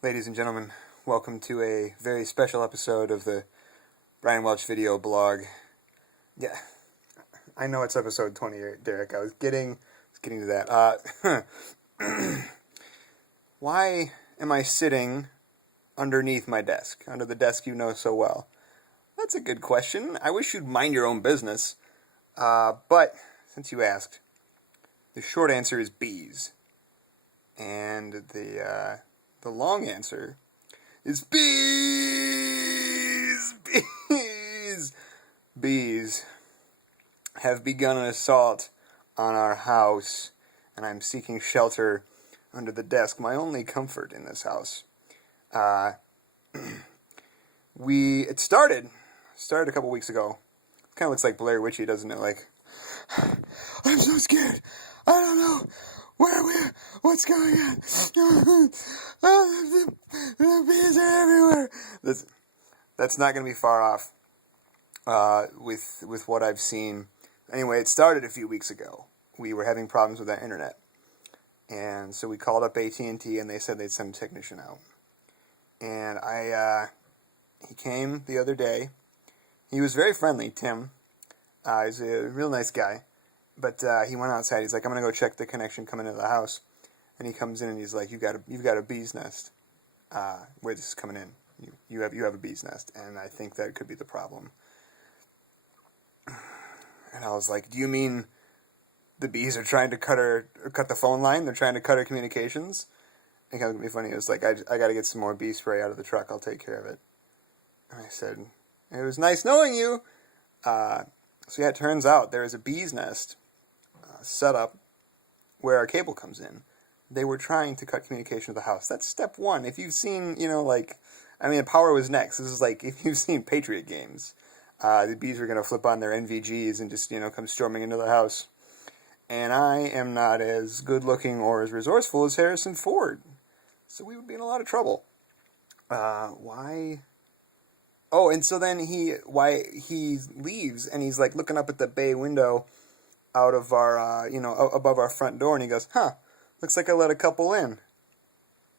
Ladies and gentlemen, welcome to a very special episode of the Brian Welch video blog. Yeah, I know it's episode 28, Derek. I was getting to that. Why am I sitting underneath my desk, under the desk you know so well? That's a good question. I wish you'd mind your own business. But since you asked, the short answer is bees. And the long answer is bees! Bees! Bees have begun an assault on our house, and I'm seeking shelter under the desk, my only comfort in this house. It started a couple weeks ago. It kind of looks like Blair Witchy, doesn't it? Like, I'm so scared. I don't know what's going on. The bees are everywhere. That's not going to be far off with what I've seen. Anyway, it started a few weeks ago. We were having problems with our internet. And so we called up AT&T, and they said they'd send a technician out. And he came the other day. He was very friendly, Tim. He's a real nice guy. But he went outside. He's like, I'm going to go check the connection coming into the house. And he comes in and he's like, you've got a bee's nest where this is coming in. You have a bee's nest. And I think that could be the problem. And I was like, do you mean the bees are trying to cut the phone line? They're trying to cut our communications? I think it was going to be funny. It was like, I got to get some more bee spray out of the truck. I'll take care of it. And I said, it was nice knowing you. So yeah, it turns out there is a bee's nest set up where our cable comes in. They were trying to cut communication with the house. That's step one. If you've seen, Power was next. This is like if you've seen Patriot games. The bees were going to flip on their NVGs and just, come storming into the house. And I am not as good-looking or as resourceful as Harrison Ford. So we would be in a lot of trouble. Why? Oh, and so then he leaves, and he's like looking up at the bay window out of our, above our front door, and he goes, looks like I let a couple in.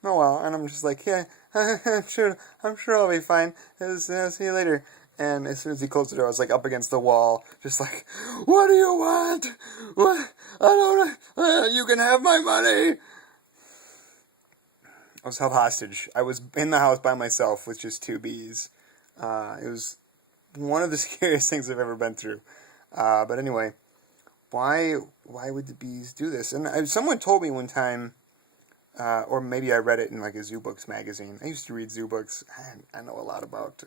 Oh well, and I'm just like, yeah, I'm sure I'll be fine. See you later. And as soon as he closed the door, I was like up against the wall, just like, what do you want? What? I don't know. You can have my money. I was held hostage. I was in the house by myself with just two bees. It was one of the scariest things I've ever been through. But anyway, why would the bees do this? And someone told me one time, or maybe I read it in like a Zoo Books magazine. I used to read Zoo Books, and I know a lot about,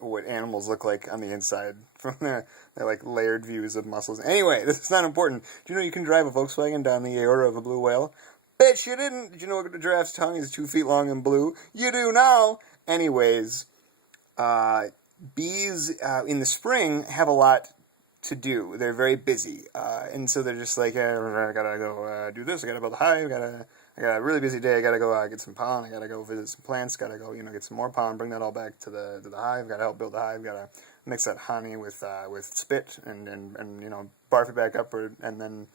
what animals look like on the inside from their like layered views of muscles. Anyway, this is not important. Do you know you can drive a Volkswagen down the aorta of a blue whale? Bitch, you didn't. Did you know a giraffe's tongue is 2 feet long and blue? You do now. Anyways, bees in the spring have a lot to do. They're very busy, and so they're just like, I gotta go do this. I gotta build a hive. I got a really busy day. I gotta go get some pollen. I gotta go visit some plants. Gotta go, get some more pollen. Bring that all back to the hive. Gotta help build the hive. Gotta mix that honey with spit and barf it back up, and then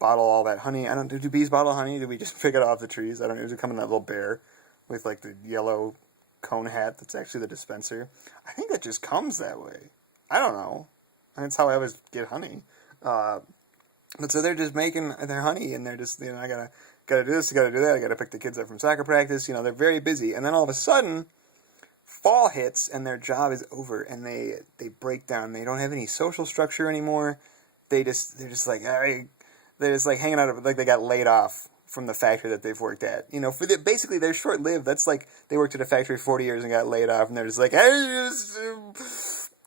bottle all that honey. Do bees bottle honey? Do we just pick it off the trees? I don't know. Does it come in that little bear with like the yellow cone hat? That's actually the dispenser. I think that just comes that way. I don't know. That's how I always get honey. But so they're just making their honey, and they're just, I gotta do this, I gotta do that, I gotta pick the kids up from soccer practice, they're very busy. And then all of a sudden, fall hits, and their job is over, and they break down. They don't have any social structure anymore. They're just like hanging out, like they got laid off from the factory that they've worked at. Basically they're short-lived. That's like they worked at a factory 40 years and got laid off, and they're just like, I just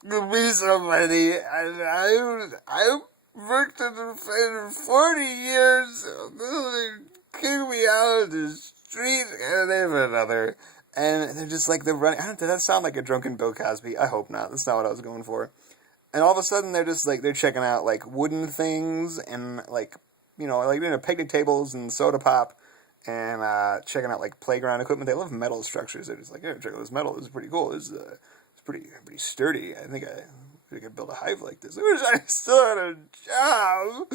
be somebody. I worked at the factory 40 years. Kick me out of the street, and they have another. And they're just like, they're running. Does that sound like a drunken Bill Cosby? I hope not. That's not what I was going for. And all of a sudden, they're just like, they're checking out like wooden things and like, picnic tables and soda pop, and checking out like playground equipment. They love metal structures. They're just like, check out this metal. This is pretty cool. This is pretty sturdy. I think I could build a hive like this. I wish I still had a job.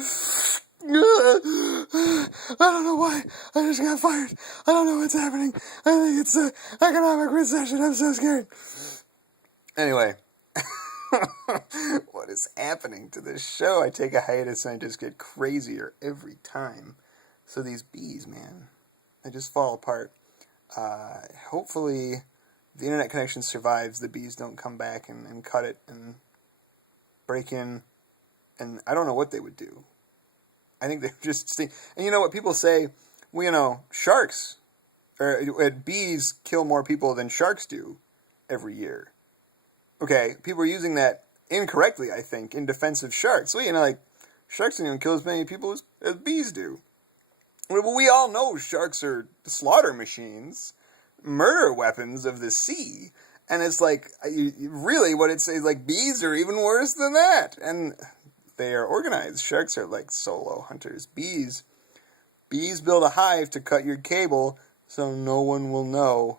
I don't know why. I just got fired. I don't know what's happening. I think it's an economic recession. I'm so scared. Anyway. What is happening to this show? I take a hiatus and I just get crazier every time. So these bees, man, they just fall apart. Hopefully the internet connection survives. The bees don't come back and cut it and break in. And I don't know what they would do. I think they just stay. And you know what people say? Well, sharks or bees kill more people than sharks do every year. Okay, people are using that incorrectly, I think, in defense of sharks. Well, sharks don't even kill as many people as bees do. Well, we all know sharks are slaughter machines, murder weapons of the sea. And it's really what it says, bees are even worse than that. And they are organized. Sharks are like solo hunters. Bees build a hive to cut your cable so no one will know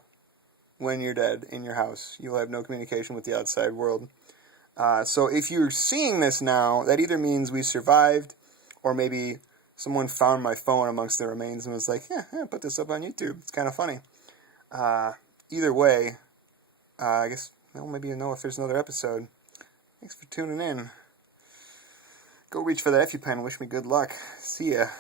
when you're dead in your house. You'll have no communication with the outside world. So if you're seeing this now, that either means we survived, or maybe someone found my phone amongst the remains and was like, yeah, put this up on YouTube. It's kind of funny. Either way, I guess, maybe you'll know if there's another episode. Thanks for tuning in. Go reach for that EpiPen. Wish me good luck. See ya.